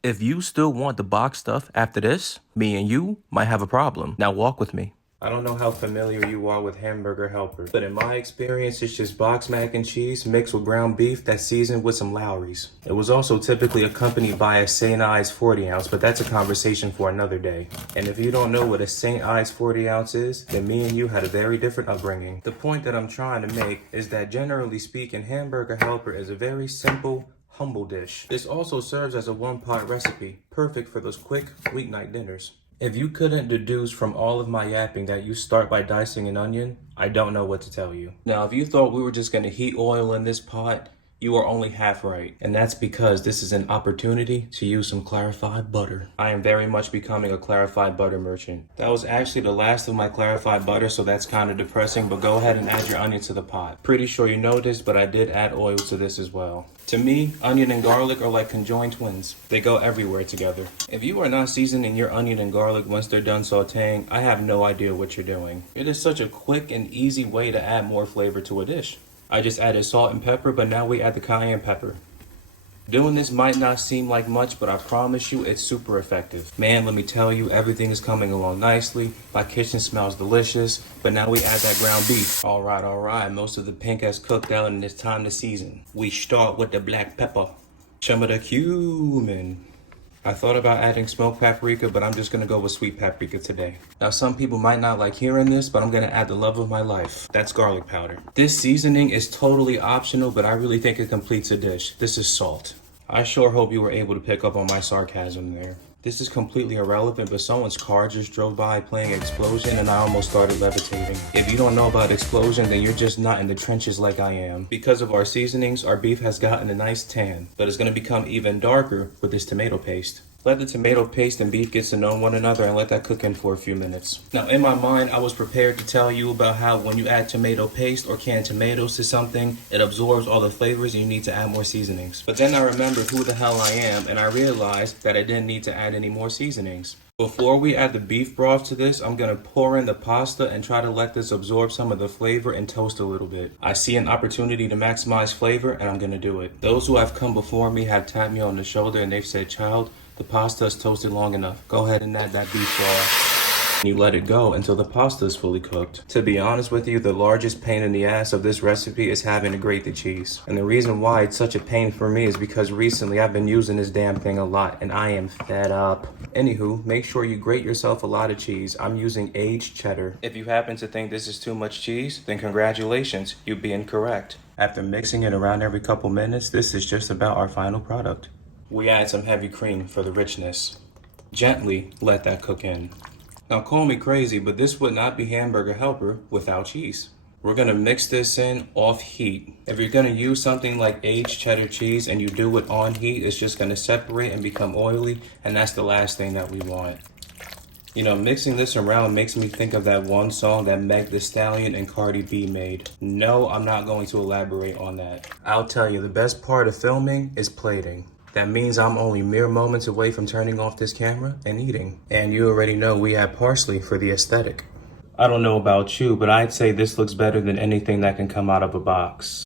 If you still want the box stuff after this, me and you might have a problem. Now walk with me. I don't know how familiar you are with Hamburger Helper, but in my experience, it's just boxed mac and cheese mixed with ground beef that's seasoned with some Lowry's. It was also typically accompanied by a St. Ives 40 ounce, but that's a conversation for another day. And if you don't know what a St. Ives 40 ounce is, then me and you had a very different upbringing. The point that I'm trying to make is that generally speaking, Hamburger Helper is a very simple, humble dish. This also serves as a one-pot recipe, perfect for those quick weeknight dinners. If you couldn't deduce from all of my yapping that you start by dicing an onion, I don't know what to tell you. Now, if you thought we were just gonna heat oil in this pot, you are only half right. And that's because this is an opportunity to use some clarified butter. I am very much becoming a clarified butter merchant. That was actually the last of my clarified butter, so that's kind of depressing, but go ahead and add your onion to the pot. Pretty sure you know this, but I did add oil to this as well. To me, onion and garlic are like conjoined twins. They go everywhere together. If you are not seasoning your onion and garlic once they're done sauteing, I have no idea what you're doing. It is such a quick and easy way to add more flavor to a dish. I just added salt and pepper, but now we add the cayenne pepper. Doing this might not seem like much, but I promise you it's super effective. Man, let me tell you, everything is coming along nicely. My kitchen smells delicious, but now we add that ground beef. All right, most of the pink has cooked out and it's time to season. We start with the black pepper, some of the cumin. I thought about adding smoked paprika, but I'm just gonna go with sweet paprika today. Now, some people might not like hearing this, but I'm gonna add the love of my life. That's garlic powder. This seasoning is totally optional, but I really think it completes a dish. This is salt. I sure hope you were able to pick up on my sarcasm there. This is completely irrelevant, but someone's car just drove by playing Explosion and I almost started levitating. If you don't know about Explosion, then you're just not in the trenches like I am. Because of our seasonings, our beef has gotten a nice tan, but it's gonna become even darker with this tomato paste. Let the tomato paste and beef get to know one another and let that cook in for a few minutes. Now, in my mind, I was prepared to tell you about how when you add tomato paste or canned tomatoes to something, it absorbs all the flavors and you need to add more seasonings. But then I remembered who the hell I am and I realized that I didn't need to add any more seasonings. Before we add the beef broth to this, I'm gonna pour in the pasta and try to let this absorb some of the flavor and toast a little bit. I see an opportunity to maximize flavor and I'm gonna do it. Those who have come before me have tapped me on the shoulder and they've said, "Child, the pasta is toasted long enough. Go ahead and add that beef broth." You let it go until the pasta is fully cooked. To be honest with you, the largest pain in the ass of this recipe is having to grate the cheese. And the reason why it's such a pain for me is because recently I've been using this damn thing a lot and I am fed up. Anywho, make sure you grate yourself a lot of cheese. I'm using aged cheddar. If you happen to think this is too much cheese, then congratulations, you'd be incorrect. After mixing it around every couple minutes, this is just about our final product. We add some heavy cream for the richness. Gently let that cook in. Now call me crazy, but this would not be Hamburger Helper without cheese. We're gonna mix this in off heat. If you're gonna use something like aged cheddar cheese and you do it on heat, it's just gonna separate and become oily, and that's the last thing that we want. You know, mixing this around makes me think of that one song that Meg Thee Stallion and Cardi B made. No, I'm not going to elaborate on that. I'll tell you, the best part of filming is plating. That means I'm only mere moments away from turning off this camera and eating. And you already know we add parsley for the aesthetic. I don't know about you, but I'd say this looks better than anything that can come out of a box.